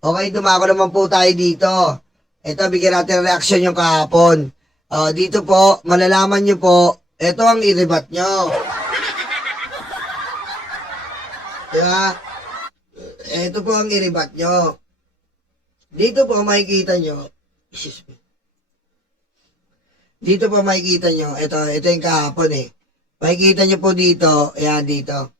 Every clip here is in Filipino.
Okay, dumako naman po tayo dito. Ito, bigyan natin ng reaksyon yung kahapon. Dito po, malalaman nyo po, ito ang i-rebut nyo. Diba? Ito po ang i-rebut nyo. Dito po makikita nyo, excuse me. Dito po makikita nyo, ito yung kahapon eh. Makikita nyo po dito, ayan dito.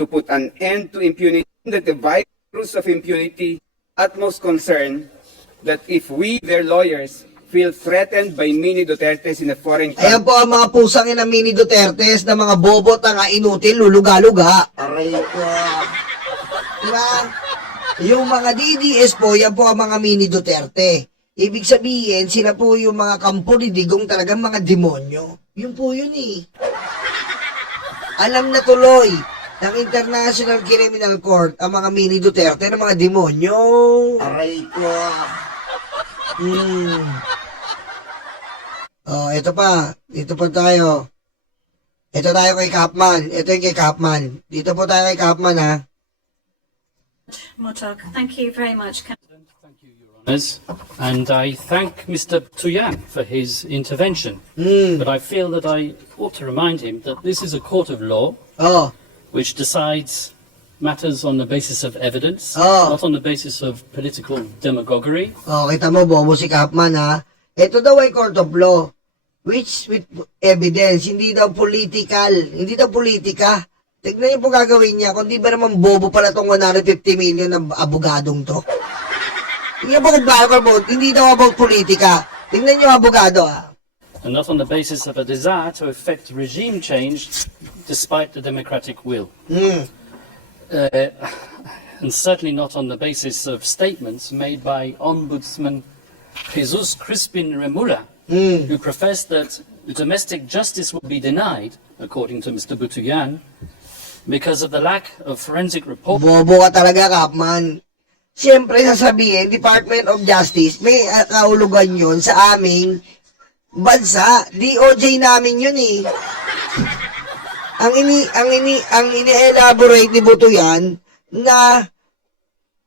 To put an end to impunity, that the virus of impunity, utmost concern that if we, their lawyers, feel threatened by Mini Dutertes in a foreign country. Ayan po ang mga pusang ina Mini Dutertes na mga bobo, tanga, inutil, luluga-luga. Aray ko. Diba? Yung mga DDS po, yan po ang mga Mini Duterte. Ibig sabihin, sila po yung mga kampo ni Digong, talagang mga demonyo. Yun po yun eh. Alam na tuloy ng International Criminal Court ang mga Mini Duterte ng mga demonyo. Aray ko. Ito pa. Dito po tayo. Ito tayo kay Kapman. Ito yung kay Kapman. Dito po tayo kay Kapman, ha. Motok, thank you very much. And I thank Mr. Tuyan for his intervention. But I feel that I ought to remind him that this is a court of law which decides matters on the basis of evidence, not on the basis of political demagoguery. Kita mo, bobo si Kapman, ha. Ito daw ay court of law, which with evidence, hindi daw political, hindi daw politika. Tignan niyo po gagawin niya, kundi ba naman bobo pala tong 150 million na abogadong to. Tingnan po hindi daw about politika. Tingnan niyo abogado, ha. And not on the basis of a desire to effect regime change despite the democratic will. And certainly not on the basis of statements made by Ombudsman Jesus Crispin Remula, who professed that domestic justice will be denied, according to Mr. Butuyan, because of the lack of forensic report. Bobo ka talaga, Kapman. Siyempre, sasabihin, Department of Justice, may kaulugan yun sa aming bansa. DOJ namin yun eh. Ang ini-elaborate ni Butuyan na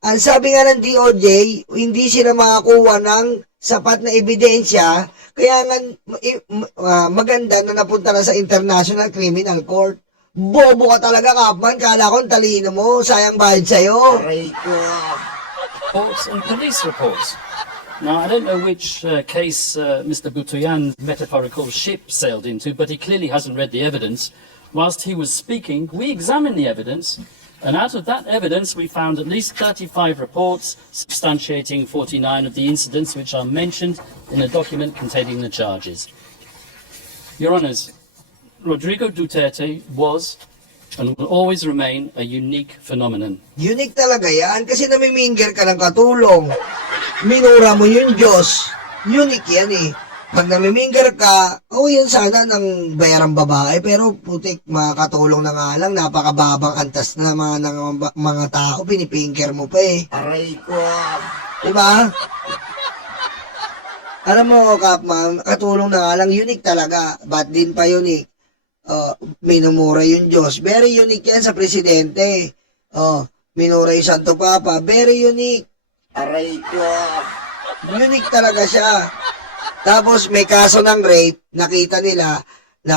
ang sabi nga ng DOJ, hindi sila makakuha ng sapat na ebidensya, kaya nga maganda na napunta na sa International Criminal Court. Bobo ka talaga, Kapman. Kala ko ang talino mo, sayang bayad sa'yo. Aray ko. Reports and police reports. Now, I don't know which case Mr. Butuyan's metaphorical ship sailed into, but he clearly hasn't read the evidence. Whilst he was speaking, we examined the evidence, and out of that evidence we found at least 35 reports substantiating 49 of the incidents which are mentioned in a document containing the charges. Your Honours, Rodrigo Duterte was and will always remain a unique phenomenon. Unique talaga yan kasi namiminger ka ng katulong. Minura mo yung Diyos. Unique yan eh. Pag namiminger ka, yan sana ng bayarang babae, pero putik, makakatulong na nga lang, napakababang antas na ng mga tao, pinipinker mo pa eh. Aray ko. Diba? Alam mo, Kapman, katulong na nga lang, unique talaga. Ba't din pa unique? Minumura yung Diyos. Very unique yan sa presidente. Minura yung Santo Papa. Very unique. Aray ko. Unique talaga siya. Tapos may kaso ng rape. Nakita nila na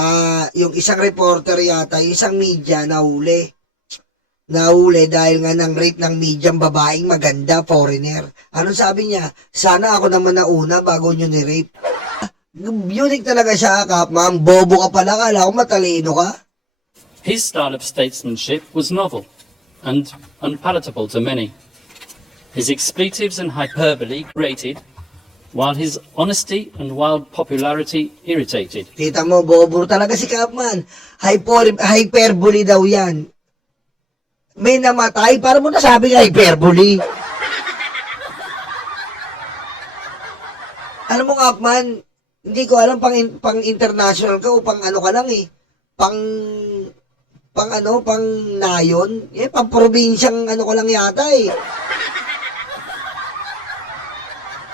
yung isang reporter yata, yung isang media, nahuli. Nahuli dahil nga ng rape ng media babaeng maganda, foreigner. Anong sabi niya? Sana ako naman nauna bago nyo ni-rape. Unique talaga siya, Kapman. Bobo ka pala, kala ko matalino ka. His style of statesmanship was novel and unpalatable to many. His expletives and hyperbole grated, while his honesty and wild popularity irritated. Kita mo, bobo talaga si Kapman. Hyperbole daw yan. May namatay, para mo nasabi nga hyperbole. Alam mo, Kapman, hindi ko alam pang international ka o pang ano ka lang eh. Pang nayon. Pang probinsyang ano ka lang yata eh.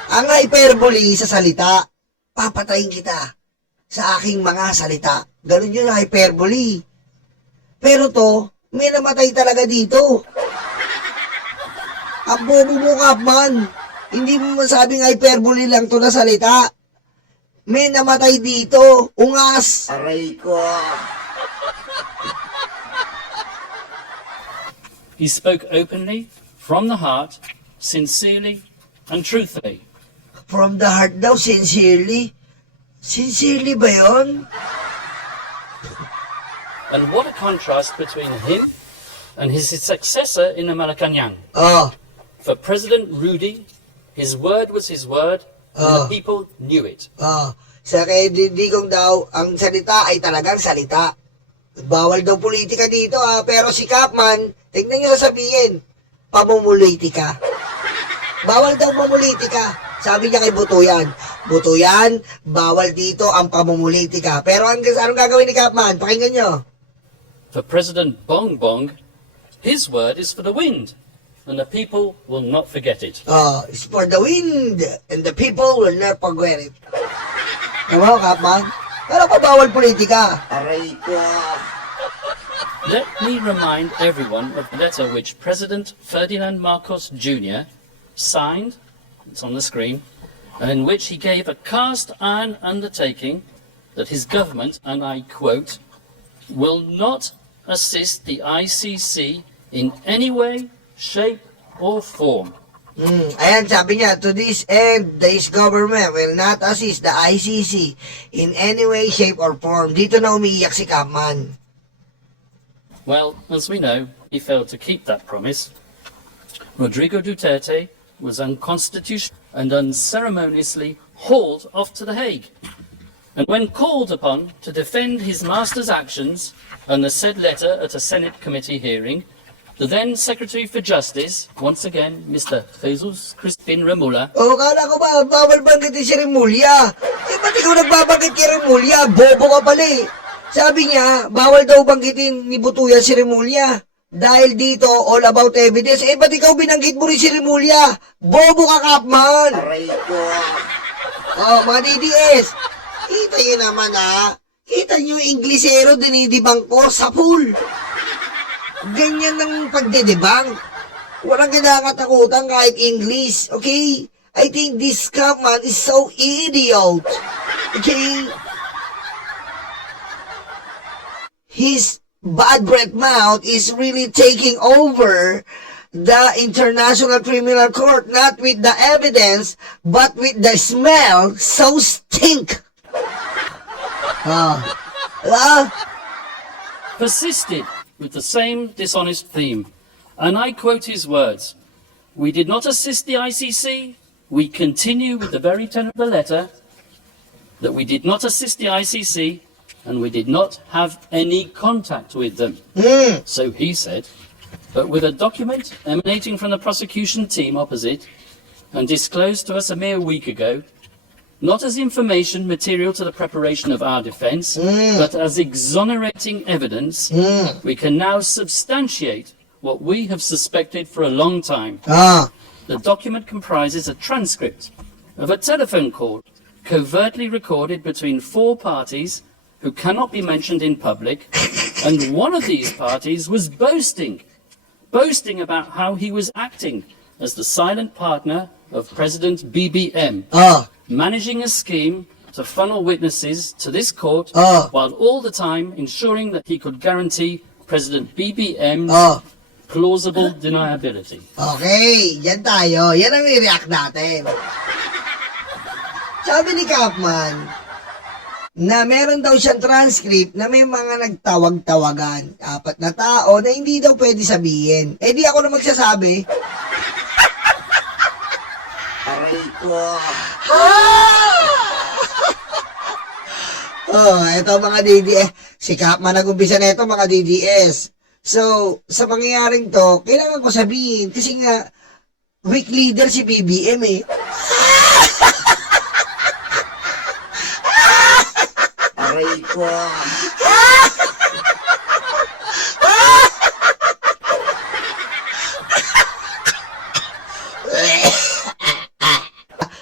Ang hyperbole sa salita, papatayin kita sa aking mga salita. Ganun yun, hyperbole. Pero to, may namatay talaga dito. Ang bobo mo, Kapman. Hindi mo masabing hyperbole lang to na salita. May namatay dito. Ungas. Aray ko. He spoke openly, from the heart, sincerely, and truthfully. From the heart daw, sincerely. Sincerely ba yun? And what a contrast between him and his successor in the Malacanang. Oh, For President Rudy, his word was his word, and the people knew it. sa kay Digong daw, ang salita ay talagang salita. Bawal daw politika dito pero si Kapman, tingnan nyo sasabihin, pamumulitika. Bawal daw mamumulitika. Sabi niya kay Butuyan, Butuyan, bawal dito ang pamumulitika. Pero anong gagawin ni Kapman? Pakinggan nyo. For President Bongbong, his word is for the wind, and the people will not forget it. It's for the wind, and the people will not forget it. Tama, Kapman? Pero pa bawal politika. Aray ko. Let me remind everyone of the letter which President Ferdinand Marcos Jr. signed, it's on the screen, and in which he gave a cast iron undertaking that his government, and I quote, will not assist the ICC in any way, shape, or form. Ayan, sabi niya, to this end, this government will not assist the ICC in any way, shape, or form. Dito na umiiyak si Kapman. Well, as we know, he failed to keep that promise. Rodrigo Duterte was unconstitutional and unceremoniously hauled off to The Hague. And when called upon to defend his master's actions and the said letter at a Senate committee hearing, the then Secretary for Justice, once again, Mr. Jesus Crispin Remulla, Kala ko ba, bawal banggitin si Remulla. Ba't ikaw nagbabanggit kay Remulla? Bobo ka pala eh. Sabi niya, bawal daw banggitin ni Butuyan si Remulla. Dahil dito, all about evidence. Ba't ikaw binanggit mo rin si Remulla? Bobo ka, Kapman! Aray ko. Mga DDS, kita nyo naman Kita nyo yung Inglesero dinidibang ko sa pool. Ganyan ng pagdedebang. Walang kinakatakutan kahit English, okay? I think this Kapman is so idiot, okay? His bad breath mouth is really taking over the International Criminal Court, not with the evidence, but with the smell, so stink. persisted with the same dishonest theme. And I quote his words, "We did not assist the ICC. We continue with the very tenor of the letter that we did not assist the ICC and we did not have any contact with them." So he said, but with a document emanating from the prosecution team opposite and disclosed to us a mere week ago, not as information material to the preparation of our defence, but as exonerating evidence, we can now substantiate what we have suspected for a long time. The document comprises a transcript of a telephone call covertly recorded between four parties who cannot be mentioned in public, and one of these parties was boasting about how he was acting as the silent partner of President BBM, managing a scheme to funnel witnesses to this court, while all the time ensuring that he could guarantee President BBM's plausible deniability. Okay, yan tayo. Yan ang i-react natin. Sabi ni Kapman, na meron daw siyang transcript na may mga nagtawag-tawagan. 4 na tao na hindi daw pwede sabihin. Di ako na magsasabi. Aray ko. Ito mga DDS. Si Kapman nag-umpisa na ito mga DDS. So, sa pangyayaring to, kailangan ko sabihin kasi nga weak leader si BBM eh. Aray ko.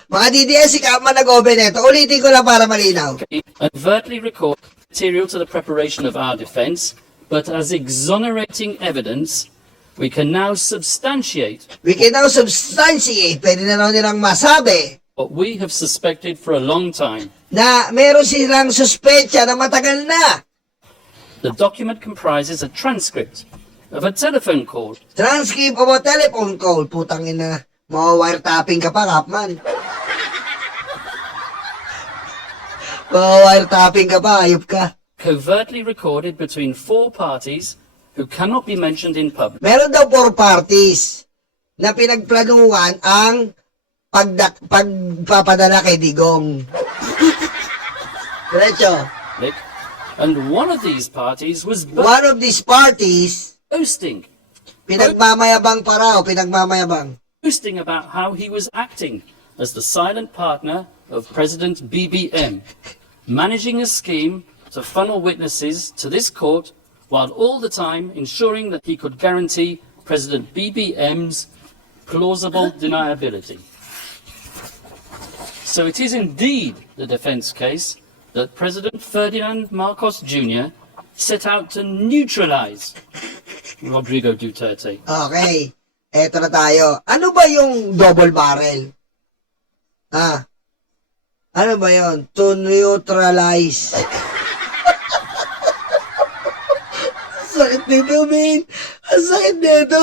Mga DDS, si Kapman nag-open ito. Ulitin ko lang para malinaw. Overtly record material to the preparation of our defence, but as exonerating evidence, We can now substantiate We can now substantiate, pwede na raw nilang masabi, what we have suspected for a long time. na meron silang suspecha na matagal na. The document comprises a transcript of a telephone call Transcript of a telephone call. Putang ina, wiretapping ka pa, Kapman. Wiretapping ka pa, ayop ka. covertly recorded between four parties who cannot be mentioned in public. Meron daw 4 parties na pinagplanuhan ang pagpapadala kay Digong. Diretso. And one of these parties was One of these parties, boasting pinagmamayabang pa raw, pinagmamayabang. about how he was acting as the silent partner of President BBM, managing a scheme to funnel witnesses to this court while all the time ensuring that he could guarantee President BBM's plausible deniability. So it is indeed the defense case that President Ferdinand Marcos Jr. set out to neutralize Rodrigo Duterte. Okay, eto na tayo. Ano ba yung double barrel? Ano ba yon? To neutralize. Sakit nito, man. Ang sakit nito.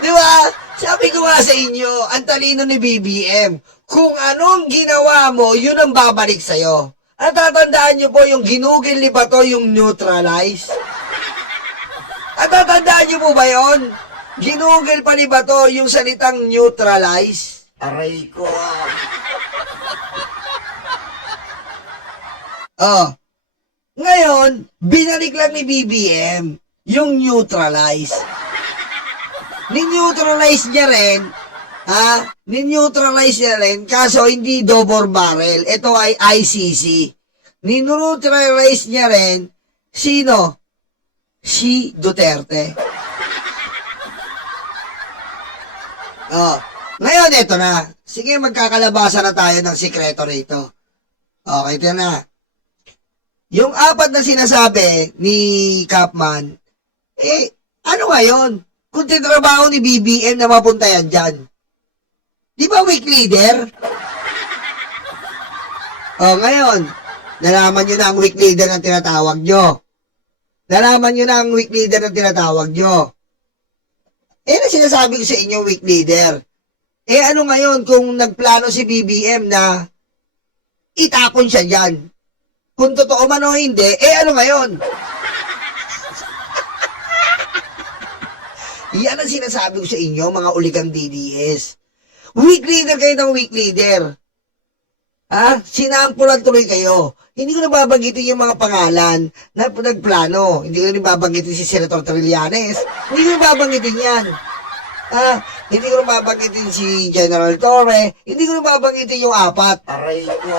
Di ba? Sabi ko nga sa inyo, ang talino ni BBM. Kung anong ginawa mo, yun ang babalik sa'yo. At tatandaan nyo po yung ginugil ni Bato yung neutralize. At tatandaan nyo po ba yun? Ginugil pa ni Bato yung salitang neutralize. Aray ko. Ngayon, binalik lang ni BBM yung neutralize. Ni-neutralize niya rin, ni-neutralize niya rin, kaso hindi double barrel. Ito ay ICC. Ni-neutralize niya rin, sino? Si Duterte. Ngayon, ito na. Sige, magkakalabasa na tayo ng sikreto rito. Okay, ito na. Yung 4 na sinasabi ni Kapman, ano ngayon? Kung tinrabaho ni BBM na mapunta yan dyan. Di ba weak leader? Ngayon, nalaman nyo na ang weak leader na tinatawag nyo. Nalaman nyo na ang weak leader na tinatawag nyo. Na sinasabi ko sa inyo, weak leader. Ano ngayon kung nagplano si BBM na itapon siya dyan? Kung totoo man o hindi, ano ngayon? Yan ang sinasabi ko sa inyo, mga uligang DDS. Weak leader kayo ng weak leader. Sinampulan tuloy kayo. Hindi ko nababanggitin yung mga pangalan na nagplano. Hindi ko nababanggitin si Senator Trillanes. Hindi ko nababanggitin yan. Hindi ko nababanggitin si General Torre. Hindi ko nababanggitin yung 4. Aray ko.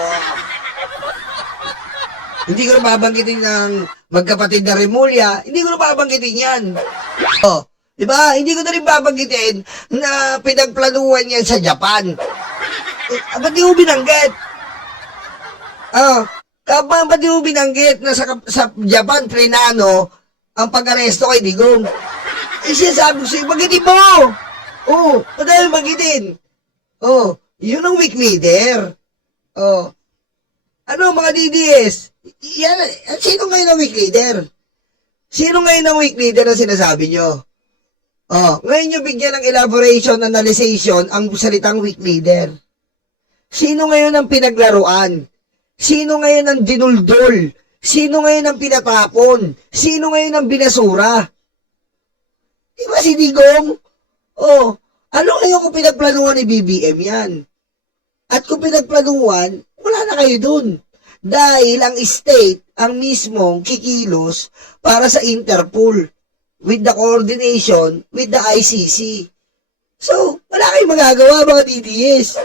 Hindi ko nababanggitin ng magkapatid na Remulla. Hindi ko nababanggitin yan. Diba? Hindi ko na rin babanggitin na pinagplanuhan yan sa Japan. Ba't di mo binanggit? Ba't di mo binanggit na sa Japan, plinano ang pag-aresto kay Digong? Sinasabi ko sa'yo, banggitin mo! Ba't tayo banggitin? Yun ang weak leader. Ano mga DDS? Yan, sino ngayon ang weak leader? Sino ngayon ang weak leader na sinasabi nyo? Ngayon nyo bigyan ng elaboration, analyzation ang salitang weak leader. Sino ngayon ang pinaglaruan? Sino ngayon ang dinuldol? Sino ngayon ang pinatapon? Sino ngayon ang binasura? Di ba si Digong? Ano ngayon kung pinagplanuhan ni BBM yan? At kung pinagplanuhan, wala na kayo dun. Dahil ang state ang mismong kikilos para sa Interpol with the coordination with the ICC. So, wala kayong magagawa mga DDS.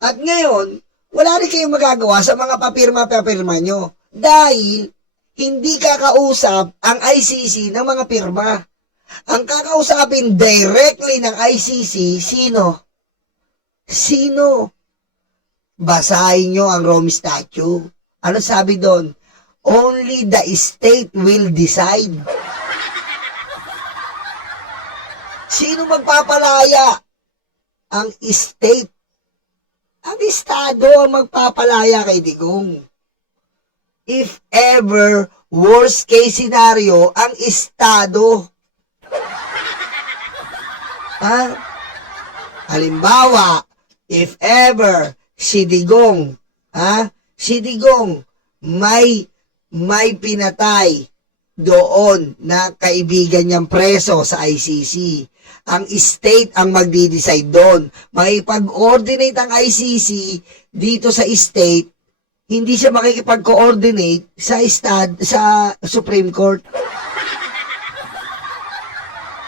At ngayon, wala rin kayong magagawa sa mga papirma-papirma nyo dahil hindi kakausap ang ICC ng mga pirma. Ang kakausapin directly ng ICC, sino? Sino? Basahin nyo ang Rome Statute. Ano sabi doon? Only the state will decide. Sino magpapalaya? Ang state. Ang estado ang magpapalaya kay Digong. If ever, worst case scenario, ang estado. Ha? Halimbawa, if ever, si Digong, may pinatay doon na kaibigan niyang preso sa ICC. Ang state ang magdi-decide doon. Makipag-coordinate ang ICC dito sa state, hindi siya makikipag-coordinate sa Supreme Court.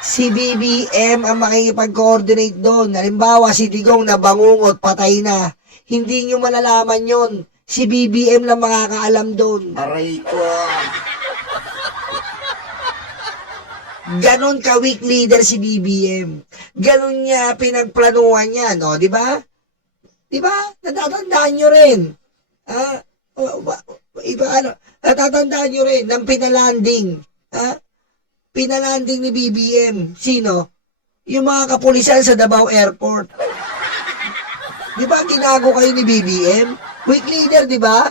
Si BBM ang makikipag-coordinate doon. Halimbawa, si Digong na bangungot, patay na. Hindi nyo malalaman yon. Si BBM lang makakaalam doon. Aray ko. Ganon ka weak leader si BBM. Ganon niya pinagplanuhan niya, no? Di ba? Di ba? Natatandaan nyo rin. Natatandaan nyo rin ng pinalanding. Pinalanding ni BBM. Sino? Yung mga kapulisan sa Davao Airport. Di ba ginago kayo ni BBM? Weak leader, di ba?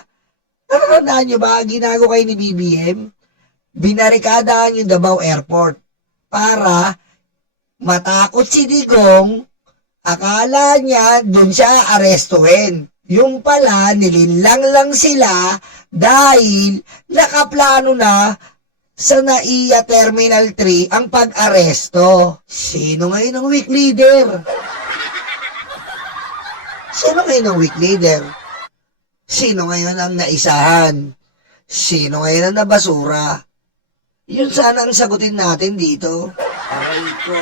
Natatandaan nyo ba? Ginago kayo ni BBM? Binarikadaan yung Davao Airport para matakot si Digong, akala niya doon siya arestuhin. Yung pala, nilinlang lang sila dahil nakaplano na sa NAIA Terminal 3 ang pag-aresto. Sino ngayon ang weak leader? Sino ngayon ang weak leader? Sino ngayon ang naisahan? Sino ngayon ang nabasura? Yun sana ang sagutin natin dito. Aray ko.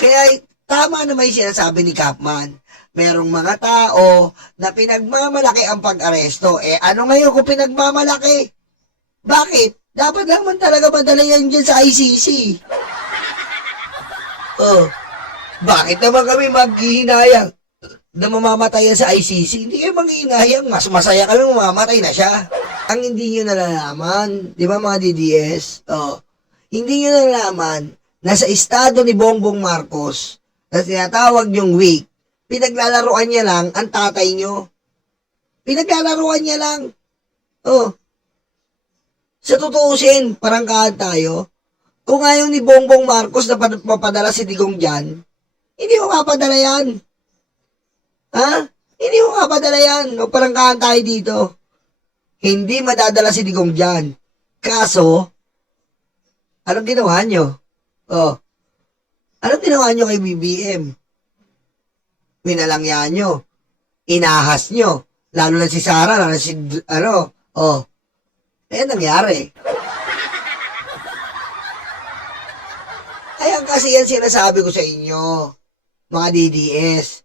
Kaya tama naman yung sinasabi ni Kapman. Merong mga tao na pinagmamalaki ang pag-aresto. Ano ngayon kung pinagmamalaki? Bakit? Dapat lang man talaga madala yan dyan sa ICC. Bakit naman kami maghihinayang na mamamatay sa ICC? Hindi kayo maghihinayang. Mas masaya kami mamamatay na siya. Ang hindi nyo nalalaman, di ba mga DDS? Hindi nyo nalalaman na sa estado ni Bongbong Marcos na tinatawag yung weak, pinaglalaroan niya lang ang tatay nyo. Pinaglalaroan niya lang. Sa tutuusin, parangkahan tayo. Kung ayaw ni Bongbong Marcos na mapadala si Digong dyan, hindi mo mapadala yan. Hindi mo mapadala yan. O parangkahan tayo dito. Hindi madadala si Digong dyan. Kaso, anong ginawa nyo? Anong ginawa nyo kay BBM? Winalangya nyo. Inahas nyo. Lalo na si Sara, lalo na si, nangyari. Ayan kasi yan sinasabi ko sa inyo, mga DDS.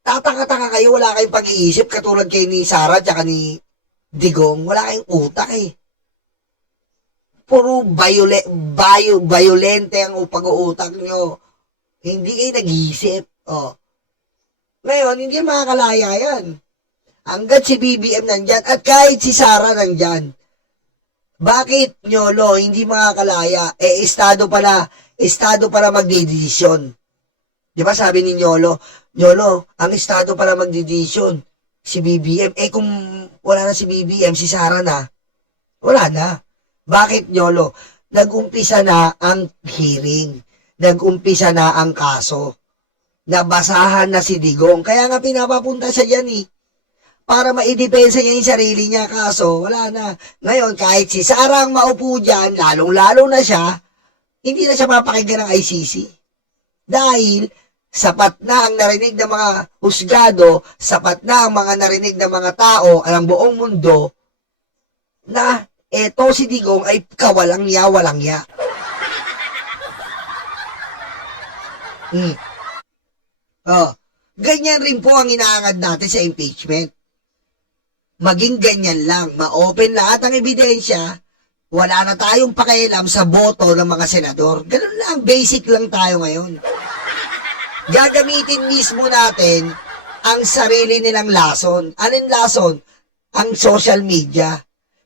Tataka-taka kayo, wala kayong pag-iisip katulad kay ni Sara at ni Digong, wala kayong utak Puro violente ang pag-uutak nyo. Hindi kayo nag-iisip. Ngayon, hindi makakalaya yan. Hanggat si BBM nandyan at kahit si Sara nandyan. Bakit, Nyolo, hindi makakalaya? Estado pala magdedesisyon. Di ba sabi ni Nyolo, ang estado pala magdedesisyon. Si BBM, kung wala na si BBM, si Sara na, wala na. Bakit, Nyolo? Nag-umpisa na ang hearing. Nag-umpisa na ang kaso. Nabasahan na si Digong. Kaya nga pinapapunta siya dyan para maidepensa niya yung sarili niya. Kaso, wala na. Ngayon, kahit si Sara ang maupo dyan, lalong-lalo na siya, hindi na siya mapakinggan ng ICC. Dahil, sapat na ang narinig ng mga husgado, sapat na ang mga narinig ng mga tao ng buong mundo na eto si Digong ay kawalang-ya. Ganyan rin po ang inaangad natin sa impeachment. Maging ganyan lang, ma-open lahat ang ebidensya, wala na tayong pakialam sa boto ng mga senador. Ganun lang, basic lang tayo ngayon. Gagamitin mismo natin ang sarili nilang lason. Anong lason? ang social media.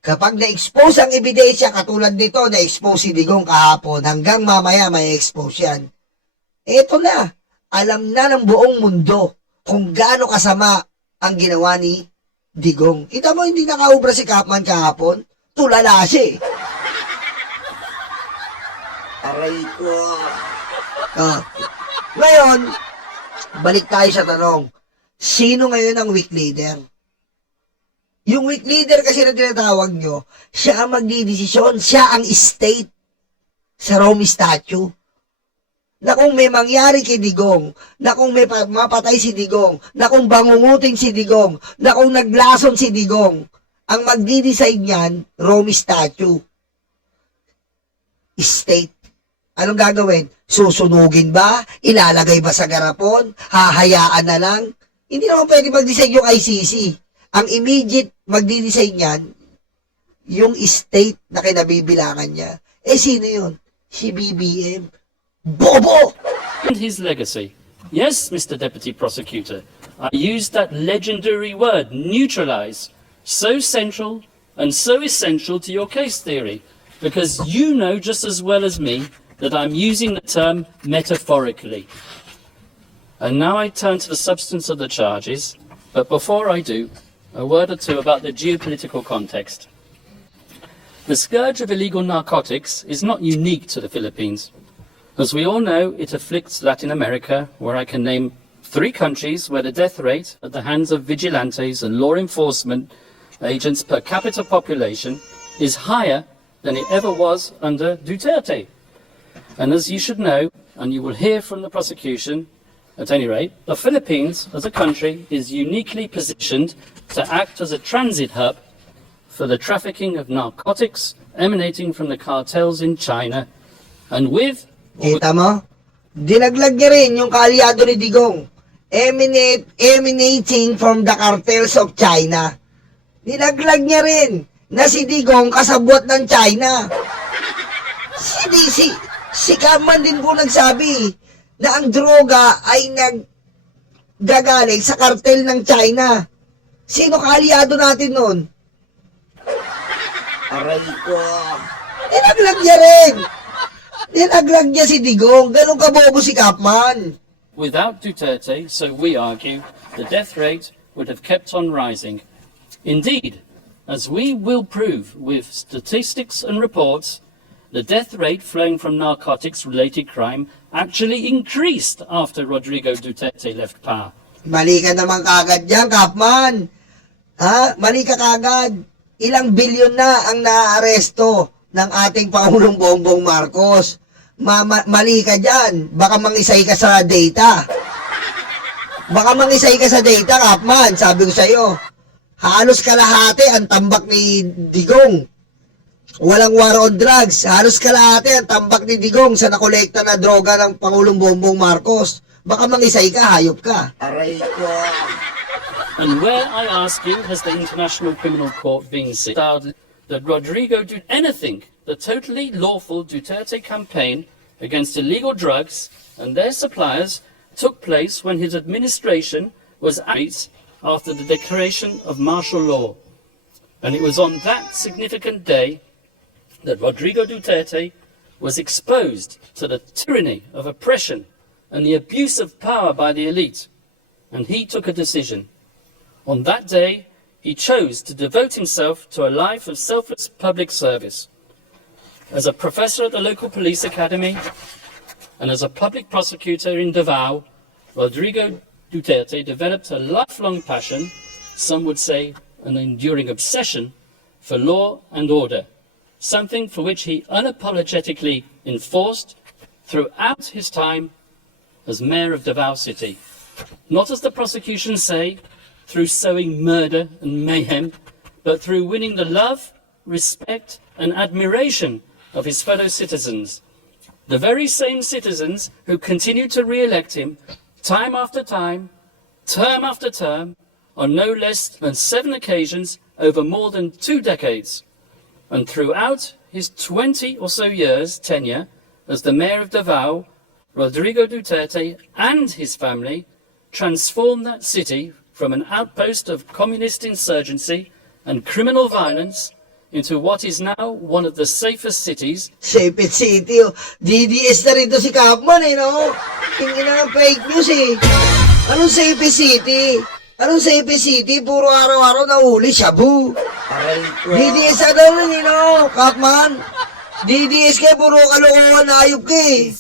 Kapag na-expose ang ebidensya, katulad nito, na-expose si Digong kahapon, hanggang mamaya may expose yan. Eto na, alam na ng buong mundo kung gaano kasama ang ginawa ni Digong. Kita mo, hindi nakaubra si Kapman kahapon? Tulala siya eh. Aray ko. Ngayon, balik tayo sa tanong. Sino ngayon ang weak leader? Yung weak leader kasi na tinatawag nyo, siya ang magdidesisyon, siya ang state sa Rome Statue. Na kung may mangyari kay Digong, na kung may mapatay si Digong, na kung bangungutin si Digong, na kung naglason si Digong, ang magdi-decide niyan, Rome Statue. State. Anong gagawin? Susunugin ba? Ilalagay ba sa garapon? Hahayaan na lang? Hindi naman pwede mag-decide yung ICC. Ang immediate magdi-decide niyan, yung state na kinabibilangan niya. Eh, sino yun? Si BBM. Bobo! And his legacy. Yes, Mr. Deputy Prosecutor, I used that legendary word, neutralize, so central and so essential to your case theory, because you know just as well as me that I'm using the term metaphorically. And now I turn to the substance of the charges, but before I do, a word or two about the geopolitical context. The scourge of illegal narcotics is not unique to the Philippines. As we all know, it afflicts Latin America, where I can name 3 countries where the death rate at the hands of vigilantes and law enforcement agents per capita population is higher than it ever was under Duterte. And as you should know, and you will hear from the prosecution, at any rate, the Philippines as a country is uniquely positioned to act as a transit hub for the trafficking of narcotics emanating from the cartels in China, and with... Kita mo? Dinaglag niya rin yung kaalyado ni Digong. Emanating from the cartels of China. Dinaglag niya rin na si Digong kasabwat ng China. Si Kapman din po nagsabi na ang droga ay naggagaling sa kartel ng China. Sino kaalyado natin nun? Aray ko. Dinaglag niya rin. Dinaglag niya si Digong. Ganun kabobo si Kapman. Without Duterte, so we argue, the death rate would have kept on rising. Indeed, as we will prove with statistics and reports, the death rate flowing from narcotics-related crime actually increased after Rodrigo Duterte left power. Mali ka naman kagad dyan, Kapman. Ha? Mali ka kagad. Ilang bilyon na ang naaaresto ng ating Pangulong Bongbong Marcos. Mali ka dyan. Baka mangisay ka sa data. Baka mangisay ka sa data, Kapman. Sabi ko sa'yo, halos kalahati ang tambak ni Digong. Walang war on drugs. Halos kalahati ang tambak ni Digong sa nakolekta na droga ng Pangulong Bongbong Marcos. Baka mangisay ka, hayop ka. Aray ko. And where, I ask you, has the International Criminal Court been styled that Rodrigo did anything, the totally lawful Duterte campaign against illegal drugs and their suppliers took place when his administration was out after the declaration of martial law. And it was on that significant day that Rodrigo Duterte was exposed to the tyranny of oppression and the abuse of power by the elite. And he took a decision. On that day, he chose to devote himself to a life of selfless public service. As a professor at the local police academy and as a public prosecutor in Davao, Rodrigo Duterte developed a lifelong passion, some would say an enduring obsession, for law and order, something for which he unapologetically enforced throughout his time as mayor of Davao City. Not, as the prosecution say, through sowing murder and mayhem, but through winning the love, respect and admiration of his fellow citizens. The very same citizens who continued to re-elect him time after time, term after term, on no less than 7 occasions over more than 2 decades. And throughout his 20 or so years tenure as the mayor of Davao, Rodrigo Duterte and his family transformed that city from an outpost of communist insurgency and criminal violence into what is now one of the safest cities. Safety City, oh. DDS na rin to si Kapman, eh, no? Hindi na fake news, eh. Anong Safety City? Anong Safety City? Puro araw-araw na uli, shabu. DDS na daw rin, eh, no? Kapman. DDS kayo, puro kalokohan na ayop ka, eh.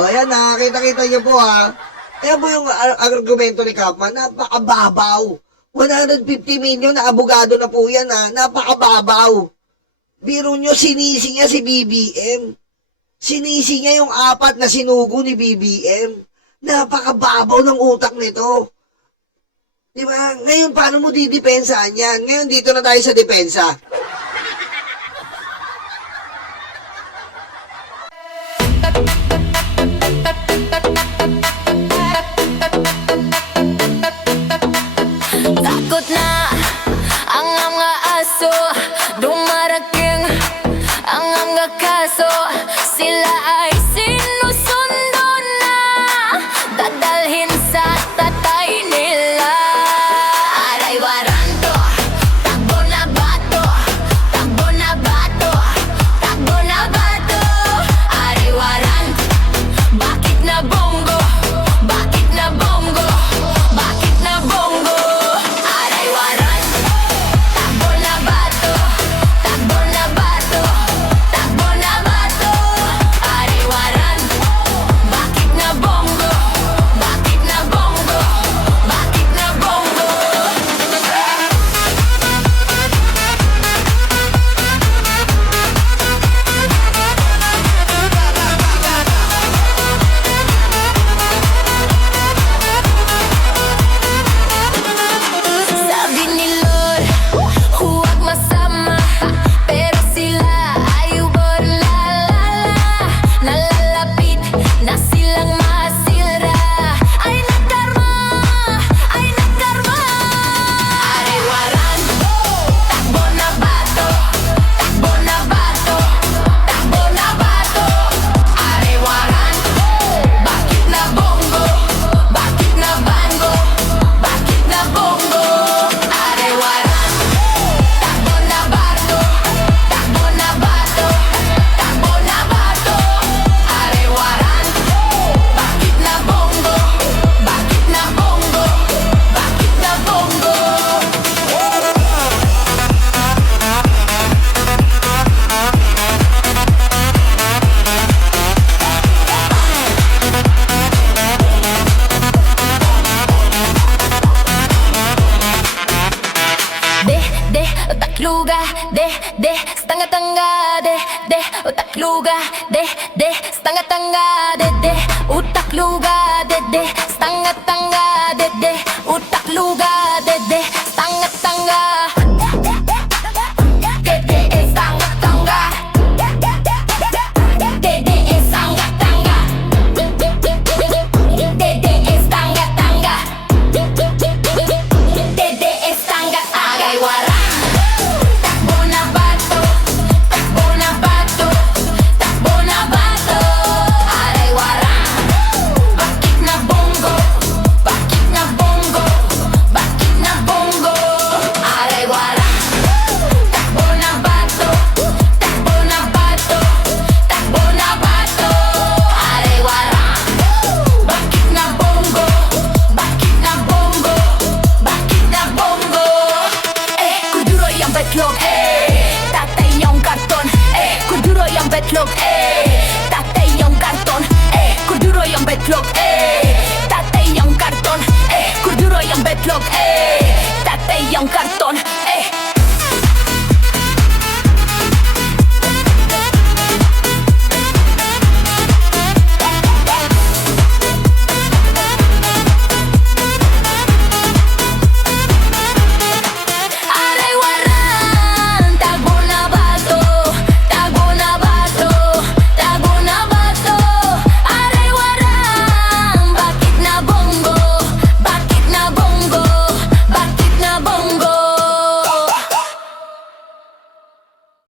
O, ayan, nakakita-kita niyo po, ha. Ayan po yung argumento ni Kapman, napakababaw. 150 million na abogado na po yan, ha. Napakababaw. Biro nyo, sinisi niya si BBM. Sinisi niya yung 4 na sinugo ni BBM. Napakababaw ng utak nito. Diba? Ngayon, paano mo didipensaan yan? Ngayon, dito na tayo sa depensa. Takot na ang mga aso, dumarating ang mga kaso. Sila ay sinusundo na, dadalhin sa tatay nila. Aray waranto, takbo na bato, takbo na bato, takbo na bato. Aray waranto, bakit na bongo, bakit na bongo, bakit na bongo. Aray waranto, takbo na bato, takbo na bato, takbo na bato. Aray waranto, bakit na bongo, bakit na bongo, bakit na bongo. Sabi ni Lord, huwag masama, pero sila ay nalalapit na silang masira. Ay nagkarma, ay nagkarma. Aray waranto, takbo na bato, takbo na bato, takbo na bato. Aray waranto, bakit na bongo, bakit na bango, bakit na bongo. Aray waranto, takbo na bato, takbo na bato, takbo na bato. Aray waranto, bakit na bongo, bakit na bongo, bakit na bongo. De, utakluga, de, stanga-tanga, de, utakluga, de, stanga-tanga, de, utakluga, de, stanga-tanga, de, utakluga, de, stanga-tanga. De, stanga-tanga. De, stanga-tanga. De, stanga-tanga. Dede estanga agay waranto, takbo na bato, takbo na bato, takbo na bato. Aray waranto, bakit na bongo, bakit na bongo, bakit na bongo. Aray waranto, takbo na bato, takbo na bato, takbo na bato. Aray waranto, bakit na bongo, bakit na bongo, bakit na bongo. Kuduro yung betlog, tatay yung karton. Kuduro yung betlog, tatay yung karton. Kuduro yung betlog, tatay yung karton. Kuduro yung betlog, tatay yung karton.